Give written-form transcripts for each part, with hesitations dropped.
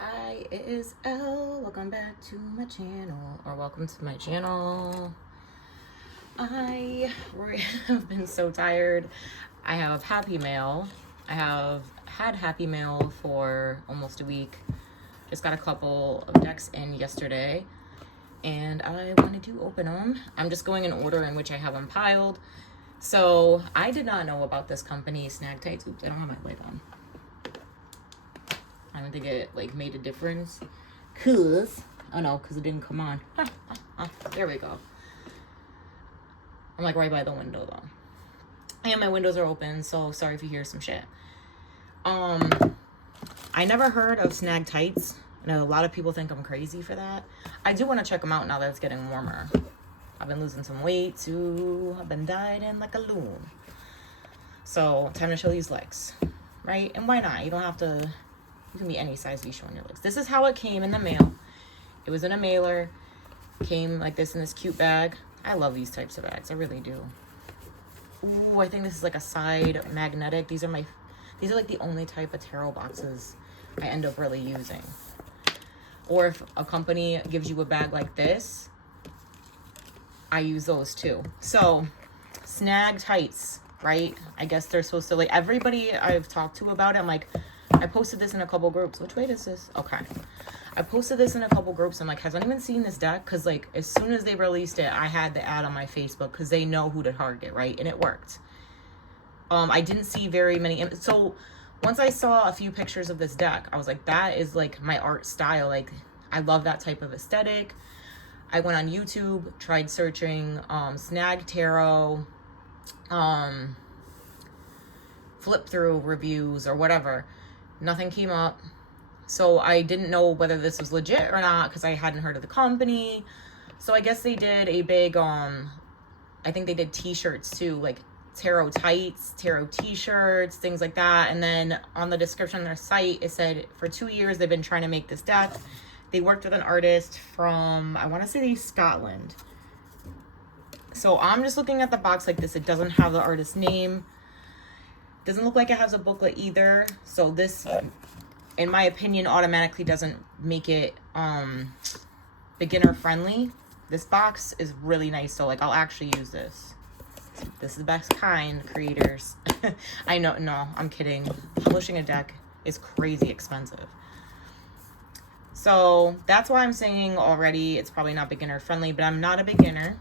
Hi, it is Elle. Welcome back to my channel, or welcome to my channel. I have been so tired. I have Happy Mail. I have had Happy Mail for almost a week. Just got a couple of decks in yesterday, and I wanted to open them. I'm just going in order in which I have them piled. So I did not know about this company, Snag. Oops, I don't have my lid on. I don't think it made a difference. Cause it didn't come on. There we go. I'm right by the window though. And my windows are open, so sorry if you hear some shit. I never heard of Snag tights. I know a lot of people think I'm crazy for that. I do want to check them out now that it's getting warmer. I've been losing some weight too. I've been dieting like a loon. So time to show these legs, right? And why not? You don't have to. You can be any size you show on your legs. This is how it came in the mail. It was in a mailer. Came like this in this cute bag. I love these types of bags. I really do. Ooh, I think this is like a side magnetic. These are like the only type of tarot boxes I end up really using. Or if a company gives you a bag like this, I use those too. So, Snag tights, right? I guess they're supposed to, everybody I've talked to about it, I'm like, I posted this in a couple groups. Which way does this? Okay. I posted this in a couple groups. I'm like, has anyone seen this deck? Because, as soon as they released it, I had the ad on my Facebook because they know who to target, right? And it worked. I didn't see very many. So, once I saw a few pictures of this deck, I was like, that is, my art style. I love that type of aesthetic. I went on YouTube, tried searching Snag Tarot, flip through reviews or whatever. Nothing came up. So I didn't know whether this was legit or not because I hadn't heard of the company. So I guess they did a big, I think they did t-shirts too, like tarot tights, tarot t-shirts, things like that. And then on the description on their site, it said for 2 years they've been trying to make this deck. They worked with an artist from, I want to say Scotland. So I'm just looking at the box like this. It doesn't have the artist's name. Doesn't look like it has a booklet either. So this, in my opinion, automatically doesn't make it beginner friendly. This box is really nice, so I'll actually use this. This is the best kind, creators. I know, no, I'm kidding. Publishing a deck is crazy expensive. So that's why I'm saying already it's probably not beginner friendly, but I'm not a beginner,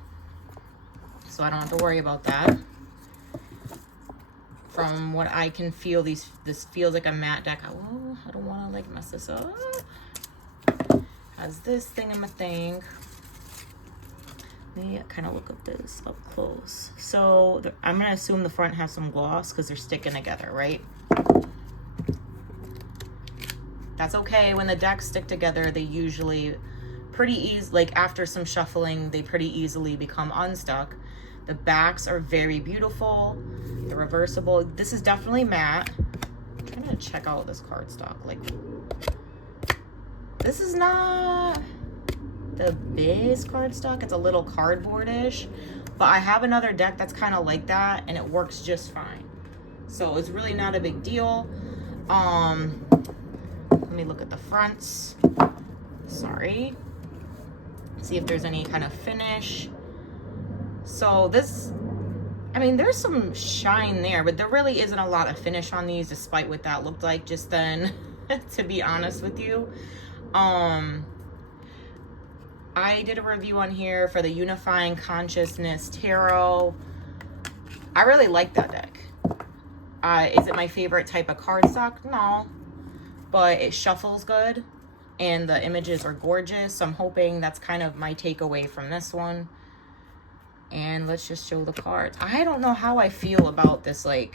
so I don't have to worry about that. From what I can feel, this feels like a matte deck. Oh, I don't want to mess this up. Has this thing in my thing. Let me kind of look at this up close. So I'm gonna assume the front has some gloss because they're sticking together, right? That's okay. When the decks stick together, they usually pretty easy. After some shuffling, they pretty easily become unstuck. The backs are very beautiful. They're reversible. This is definitely matte. I'm trying to check out this cardstock. This is not the best cardstock. It's a little cardboardish. But I have another deck that's kind of like that, and it works just fine. So it's really not a big deal. Let me look at the fronts. Sorry. See if there's any kind of finish. So this, there's some shine there, but there really isn't a lot of finish on these, despite what that looked like just then, to be honest with you. I did a review on here for the Unifying Consciousness Tarot. I really like that deck. Is it my favorite type of cardstock? No. But it shuffles good, and the images are gorgeous. So I'm hoping that's kind of my takeaway from this one. And let's just show the cards. I don't know how I feel about this, I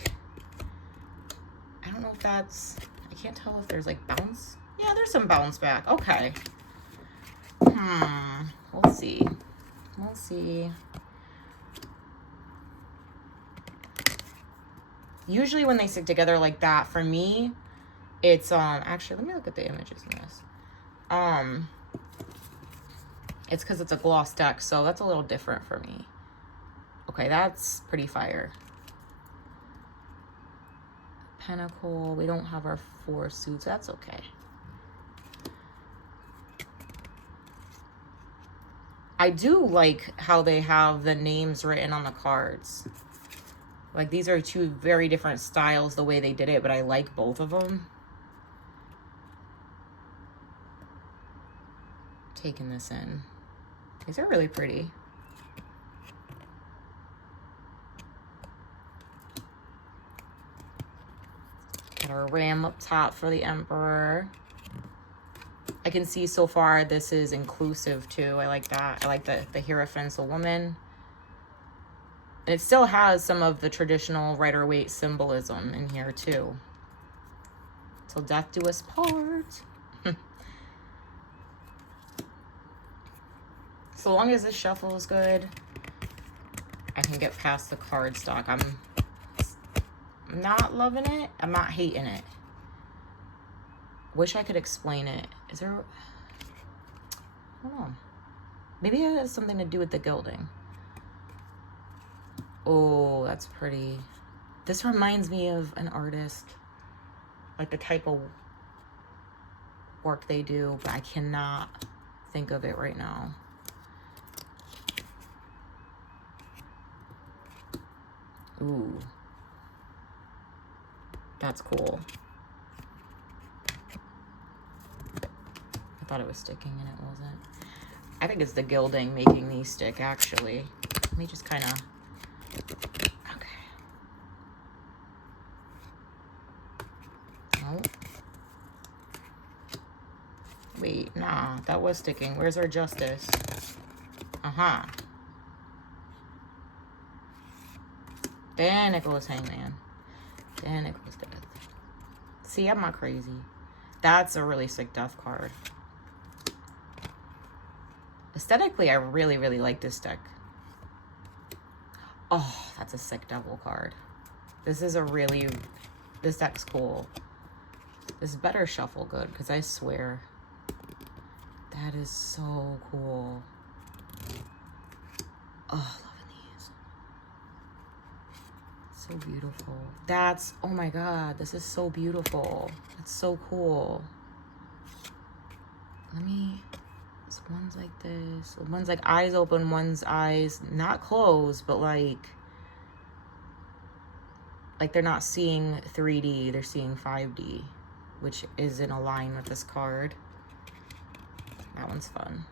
don't know if that's, I can't tell if there's bounce. Yeah, there's some bounce back. Okay. We'll see. We'll see. Usually when they stick together like that, for me, it's, actually, let me look at the images in this. It's because it's a gloss deck, so that's a little different for me. Okay, that's pretty fire. Pentacle. We don't have our 4 suits. That's okay. I do like how they have the names written on the cards. Like, these are two very different styles the way they did it, but I like both of them. Taking this in. These are really pretty. Got our ram up top for the Emperor. I can see so far this is inclusive too. I like that. I like the Hierophant's a woman. And it still has some of the traditional Rider-Waite symbolism in here too. Till death do us part. So long as this shuffle is good, I can get past the card stock. I'm not loving it. I'm not hating it. Wish I could explain it. Is there... I don't know. Maybe it has something to do with the gilding. Oh, that's pretty. This reminds me of an artist. Like the type of work they do, but I cannot think of it right now. Ooh. That's cool. I thought it was sticking and it wasn't. I think it's the gilding making these stick, actually. Let me just kind of... Okay. Oh. Wait, nah, that was sticking. Where's our justice? Uh-huh. Then it goes hangman. Then it goes death. See, I'm not crazy. That's a really sick death card. Aesthetically, I really, really like this deck. Oh, that's a sick devil card. This is a really... This deck's cool. This better shuffle good, because I swear... That is so cool. Oh, so beautiful. That's, oh my god, this is so beautiful. It's so cool. Let me, this one's like this. One's like eyes open, one's eyes not closed, but like they're not seeing 3D, they're seeing 5D, which is in a line with this card. That one's fun.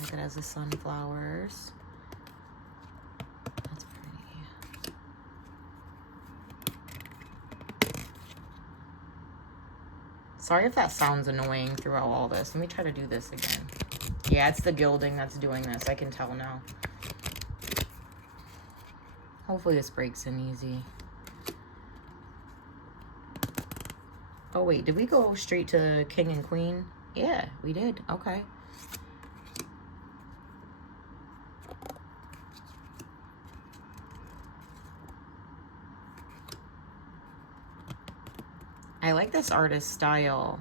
Like it has the sunflowers. Sorry if that sounds annoying throughout all this. Let me try to do this again. Yeah, it's the gilding that's doing this. I can tell now. Hopefully this breaks in easy. Oh, wait. Did we go straight to King and Queen? Yeah, we did. Okay. I like this artist's style.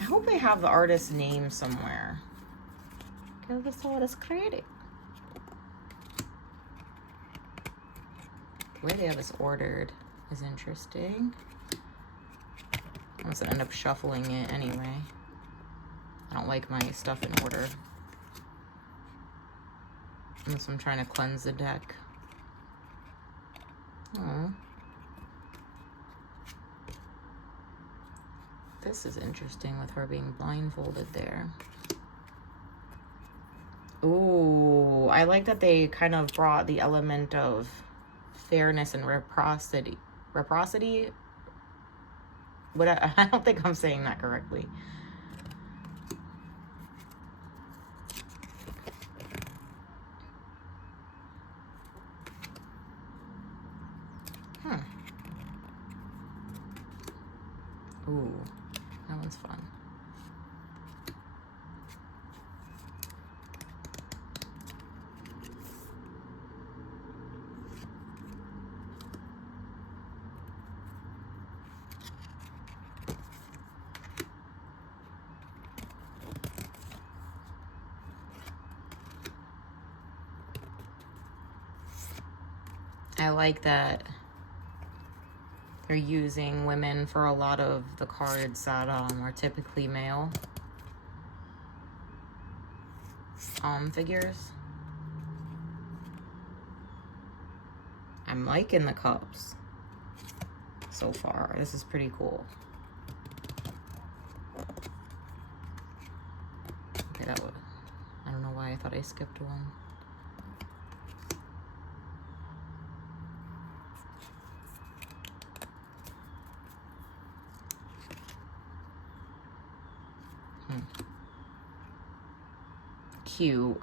I hope they have the artist's name somewhere. Because this artist created. The way they have this ordered is interesting. I'm going to end up shuffling it anyway. I don't like my stuff in order. Unless I'm trying to cleanse the deck. Oh. This is interesting with her being blindfolded there. Ooh, I like that they kind of brought the element of fairness and reciprocity. Reciprocity? What I don't think I'm saying that correctly. Ooh, that one's fun. I like that they're using women for a lot of the cards that are typically male. figures. I'm liking the cups so far. This is pretty cool. Okay, that would, I don't know why I thought I skipped one. Cute.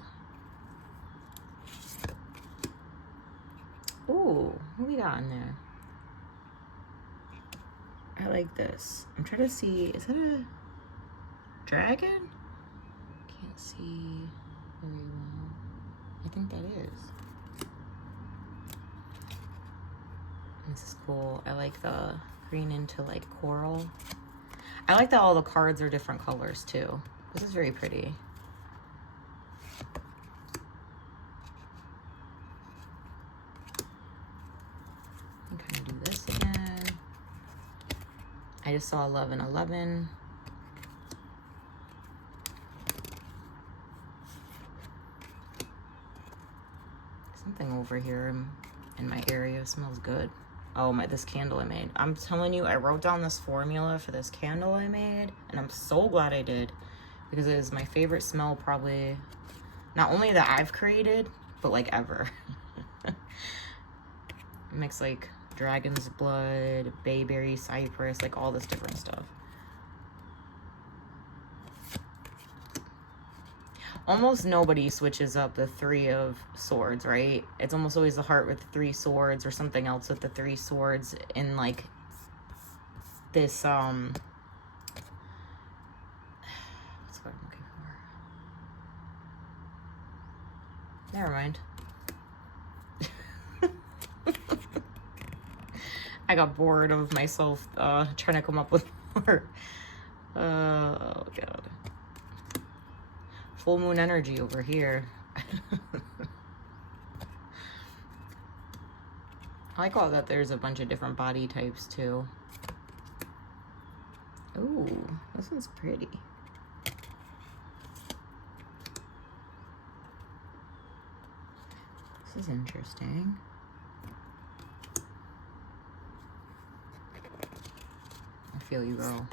Ooh, what we got in there? I like this. I'm trying to see, is that a dragon? Can't see very well. I think that is. This is cool. I like the green into like coral. I like that all the cards are different colors too. This is very pretty. I'm gonna do this again. I just saw 1111. Something over here in my area smells good. Oh my, this candle I made. I'm telling you, I wrote down this formula for this candle I made, and I'm so glad I did, because it is my favorite smell probably, not only that I've created, but like ever. Mix like dragon's blood, bayberry, cypress, like all this different stuff. Almost nobody switches up the 3 of swords, right? It's almost always the heart with the 3 swords or something else with the 3 swords in like this, what's what I'm looking for? Never mind. I got bored of myself trying to come up with more. Oh, God. Full moon energy over here. I like all that there's a bunch of different body types too. Ooh, this one's pretty. This is interesting. I feel you, girl.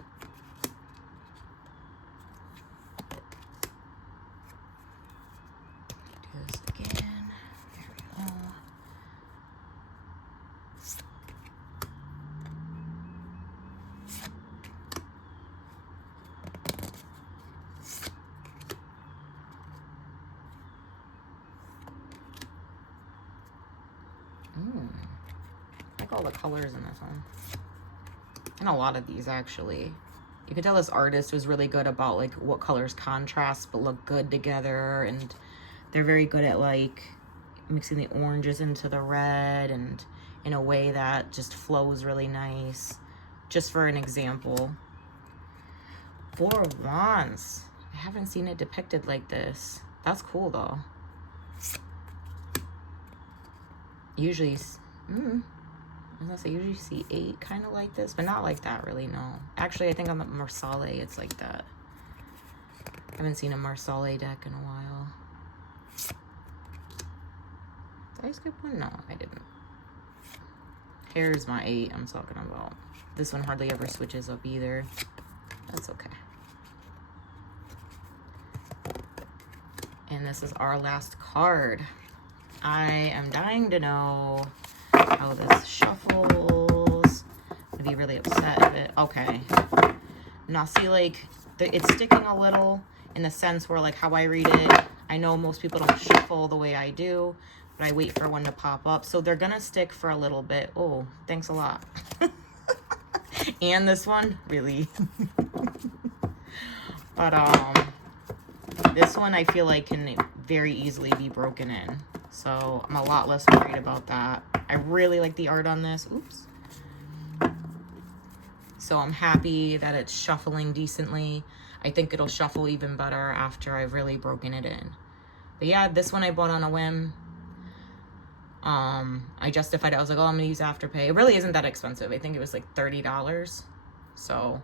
I like all the colors in this one. And a lot of these actually. You can tell this artist was really good about like what colors contrast but look good together, and they're very good at like mixing the oranges into the red and in a way that just flows really nice. Just for an example. 4 of Wands. I haven't seen it depicted like this. That's cool though. Usually, I was gonna say, usually see 8 kind of like this, but not like that really, no. Actually, I think on the Marsale, it's like that. I haven't seen a Marsale deck in a while. Did I skip one? No, I didn't. Here's my 8 I'm talking about. This one hardly ever switches up either. That's okay. And this is our last card. I am dying to know how this shuffles. I'm gonna be really upset if it, okay. Now see, like, it's sticking a little in the sense where, like, how I read it, I know most people don't shuffle the way I do, but I wait for one to pop up. So they're gonna stick for a little bit. Oh, thanks a lot. And this one, really. But, this one I feel like can very easily be broken in. So I'm a lot less worried about that. I really like the art on this. Oops. So I'm happy that it's shuffling decently. I think it'll shuffle even better after I've really broken it in. But yeah, this one I bought on a whim. I justified it. I was like, oh, I'm gonna use Afterpay. It really isn't that expensive. I think it was like $30. So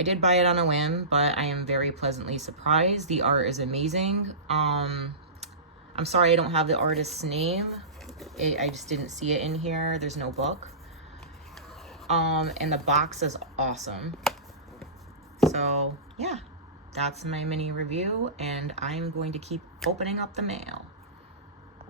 I did buy it on a whim, but I am very pleasantly surprised. The art is amazing. I'm sorry I don't have the artist's name. I just didn't see it in here. There's no book. And the box is awesome. So yeah, that's my mini review, and I'm going to keep opening up the mail.